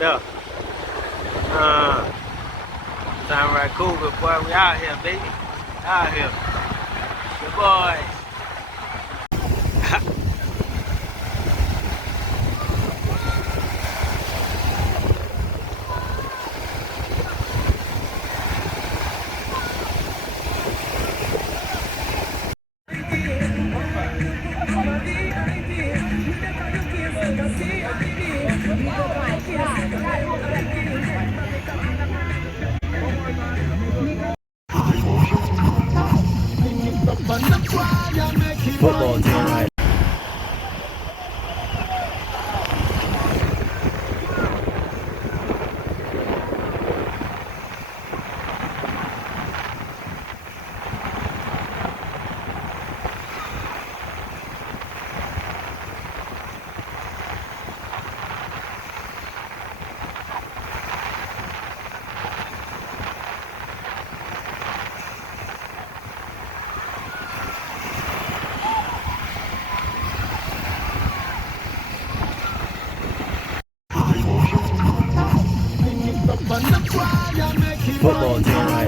right there. Sound right cool, but boy, we out here, baby. Out here. Good boy. Football team, right?